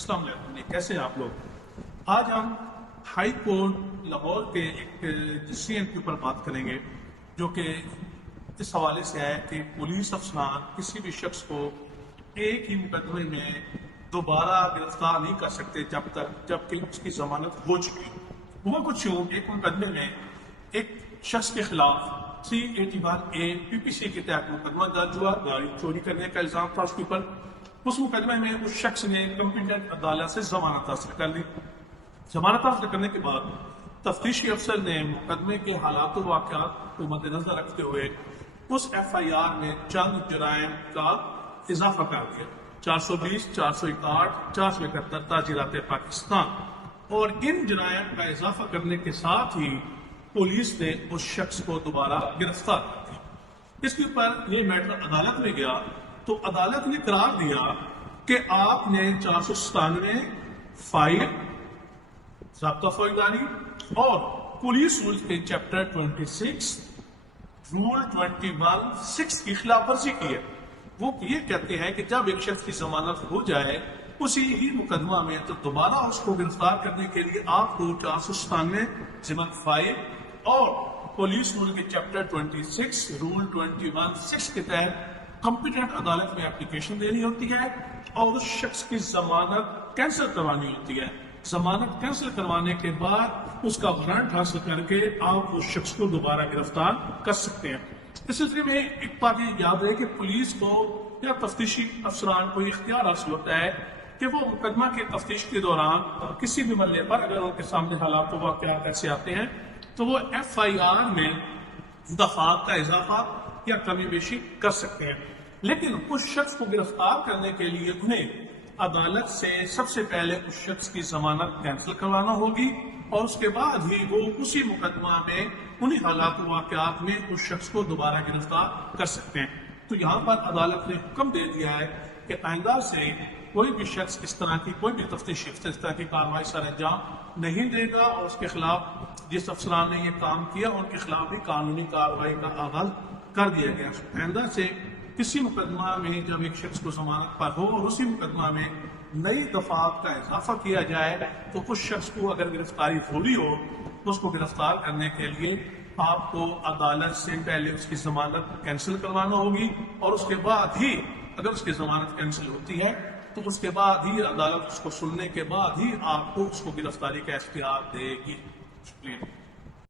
السلام علیکم، کیسے ہیں آپ لوگ؟ آج ہم ہائی کورٹ لاہور کے ایک ڈسیزن کے اوپر بات کریں گے جو کہ اس حوالے سے ہے کہ پولیس افسران کسی بھی شخص کو ایک ہی مقدمے میں دوبارہ گرفتار نہیں کر سکتے جبکہ اس کی ضمانت ہو چکی ہو۔ وہ کچھ یوں ایک مقدمے میں ایک شخص کے خلاف 381A PPC کے تحت مقدمہ درج ہوا، گاڑی چوری کرنے کا الزام تھا اس کے اوپر۔ اس مقدمے میں اس شخص نے کمپیٹنٹ عدالت سے ضمانت حاصل کر لی۔ ضمانت حاصل کرنے کے بعد تفتیشی افسر نے مقدمے کے حالات و واقعات کو مد نظر رکھتے ہوئے اس FIR میں چند جرائم کا اضافہ کر دیا: 420، 461، 471 تعزیرات پاکستان، اور ان جرائم کا اضافہ کرنے کے ساتھ ہی پولیس نے اس شخص کو دوبارہ گرفتار کر دیا۔ اس کے اوپر یہ میٹر عدالت میں گیا تو عدالت نے قرار دیا کہ آپ نے 497 فائل، ضابطہ فوجداری اور پولیس رول کے چیپٹر 26 رول 21(6) کی خلاف ورزی کی ہے۔ وہ یہ کہتے ہیں کہ جب ایک شخص کی ضمانت ہو جائے اسی ہی مقدمہ میں تو دوبارہ اس کو گرفتار کرنے کے لیے آپ کو 497 ضمن فائل اور پولیس رول کے چیپٹر 26 رول 21(6) کے تحت کمپیٹنٹ عدالت میں اپلیکیشن دینی ہوتی ہے اور اس شخص کی ضمانت کینسل کروانی ہوتی ہے۔ ضمانت کینسل کروانے کے بعد اس کا وارنٹ حاصل کر کے آپ اس شخص کو دوبارہ گرفتار کر سکتے ہیں۔ اس سلسلے میں ایک بات یہ یاد ہے کہ پولیس کو یا تفتیشی افسران کو اختیار حاصل ہوتا ہے کہ وہ مقدمہ کی تفتیش کے دوران کسی بھی مرحلے پر اگر ان کے سامنے حالات و واقعات ایسے آتے ہیں تو وہ FIR میں دفعات کا اضافہ یا کمی بیشی کر سکتے ہیں، لیکن اس شخص کو گرفتار کرنے کے لیے انہیں عدالت سے سب سے پہلے اس شخص کی ضمانت کینسل کروانا ہوگی اور اس کے بعد ہی وہ اسی مقدمہ میں انہیں حالات و واقعات میں اس شخص کو دوبارہ گرفتار کر سکتے ہیں۔ تو یہاں پر عدالت نے حکم دے دیا ہے کہ آئندہ سے کوئی بھی شخص اس طرح کی کوئی بھی تفتیشی اس طرح کی کارروائی سر انجام نہیں دے گا اور اس کے خلاف جس افسران نے یہ کام کیا ان کے خلاف بھی قانونی کارروائی کا آغاز کر دیا گیا۔ آئندہ سے کسی مقدمہ میں جب ایک شخص کو ضمانت پر ہو اور اسی مقدمہ میں نئی دفعات کا اضافہ کیا جائے تو اس شخص کو اگر گرفتاری ضروری ہو تو اس کو گرفتار کرنے کے لیے آپ کو عدالت سے پہلے اس کی ضمانت کینسل کروانا ہوگی اور اس کے بعد ہی اگر اس کی ضمانت کینسل ہوتی ہے تو اس کے بعد ہی عدالت اس کو سننے کے بعد ہی آپ کو اس کو گرفتاری کا اختیار دے گی۔ شکریہ۔